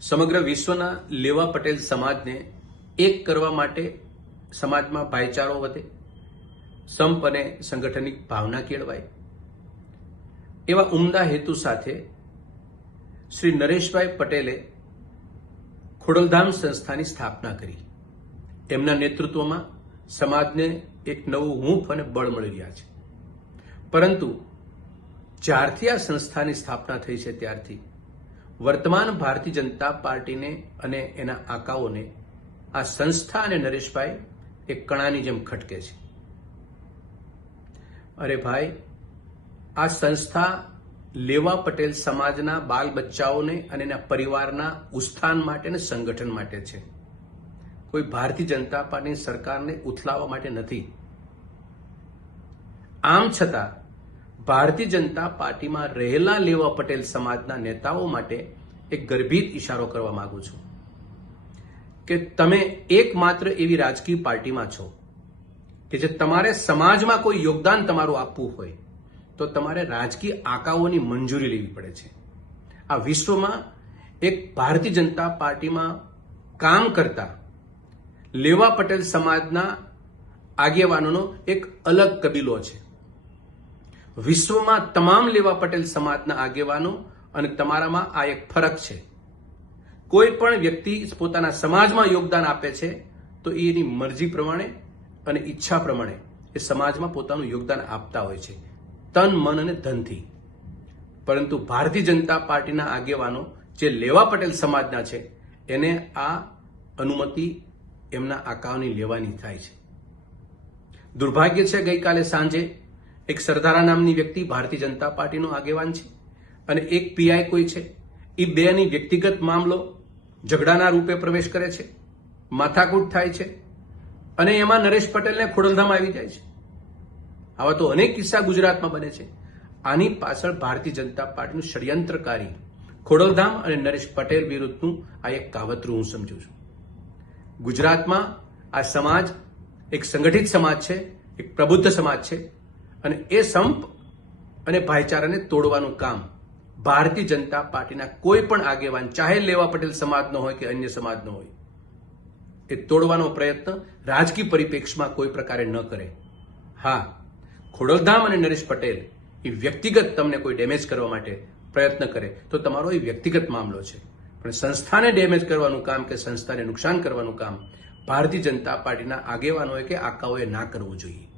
સમગ્ર વિશ્વના લેવા પટેલ સમાજને એક કરવા માટે સમાજમાં ભાઈચારો વધે, સંપ અને સંગઠનિક ભાવના કેળવાય. એવા ઉમદા હેતુ સાથે શ્રી નરેશભાઈ પટેલે ખોડલધામ સંસ્થાની સ્થાપના કરી. એમના નેતૃત્વમાં સમાજને એક નવું હૂંફ અને બળ મળી રહ્યા છે. પરંતુ જ્યારથી આ સંસ્થાની સ્થાપના થઈ છે ત્યારથી વર્તમાન ભારતીય જનતા પાર્ટીને અને એના આકાઓને આ સંસ્થા અને નરેશભાઈ એક કણાની જેમ ખટકે છે. અરે ભાઈ, આ સંસ્થા લેવા પટેલ સમાજના બાલ બચ્ચાઓને અને એના પરિવારના ઉત્થાન માટે અને સંગઠન માટે છે. કોઈ ભારતીય જનતા પાર્ટીની સરકારને ઉથલાવવા માટે નથી. આમ છતાં ભારતીય જનતા પાર્ટીમાં રહેલા લેવા પટેલ સમાજના નેતાઓ માટે એક ગર્ભિત ઇશારો કરવા માંગુ છું. કે તમે એકમાત્ર એવી રાજકીય પાર્ટીમાં છો કે જે તમારે સમાજમાં કોઈ યોગદાન તમારું આપવું હોય, તો તમારે રાજકીય આકાઓની મંજૂરી લેવી પડે છે. આ વિશ્વમાં એક ભારતીય જનતા પાર્ટીમાં કામ કરતા લેવા પટેલ સમાજના આગેવાનોનો એક અલગ કબીલો છે. વિશ્વમાં તમામ લેવા પટેલ સમાજના આગેવાનો અને તમારામાં આ એક ફરક છે. કોઈ પણ વ્યક્તિ પોતાના સમાજમાં યોગદાન આપે છે, તો એ એની મરજી પ્રમાણે અને ઈચ્છા પ્રમાણે એ સમાજમાં પોતાનું યોગદાન આપતા હોય છે. તન, મન અને ધનથી. પરંતુ ભારતીય જનતા પાર્ટીના આગેવાનો જે લેવા પટેલ સમાજના છે, એને આ અનુમતિ એમના આકાઓની લેવાની થાય છે. દુર્ભાગ્ય છે ગઈકાલે સાંજે એક સરદારા નામની વ્યક્તિ ભારતીય જનતા પાર્ટીનો આગેવાન છે અને એક પીઆઈ કોઈ છે. એ બેની વ્યક્તિગત મામલો ઝઘડાના રૂપે પ્રવેશ કરે છે, માથાકૂટ થાય છે અને એમાં નરેશ પટેલને ખોડલધામ આવી જાય છે. આવા તો અનેક કિસ્સા ગુજરાતમાં બને છે. આની પાછળ ભારતીય જનતા પાર્ટીનું ષડયંત્રકારી ખોડલધામ અને નરેશ પટેલ વિરુદ્ધનું આ એક કાવતરું હું સમજુ છું. ગુજરાતમાં આ સમાજ એક સંગઠિત સમાજ છે, એક પ્રબુદ્ધ સમાજ છે. અને એ સંપ અને ભાઈચારાને તોડવાનું કામ ભારતીય જનતા પાર્ટીના કોઈ પણ આગેવાન, ચાહે લેવા પટેલ સમાજનો હોય કે અન્ય સમાજનો હોય, એ તોડવાનો પ્રયત્ન રાજકીય પરિપ્રેક્ષમાં કોઈ પ્રકારે ન કરે. હા, ખોડલધામ અને નરેશ પટેલ એ વ્યક્તિગત તમને કોઈ ડેમેજ કરવા માટે પ્રયત્ન કરે તો તમારો એ વ્યક્તિગત મામલો છે. પણ સંસ્થાને ડેમેજ કરવાનું કામ કે સંસ્થાને નુકસાન કરવાનું કામ ભારતીય જનતા પાર્ટીના આગેવાનોએ કે આકાઓએ ના કરવું જોઈએ.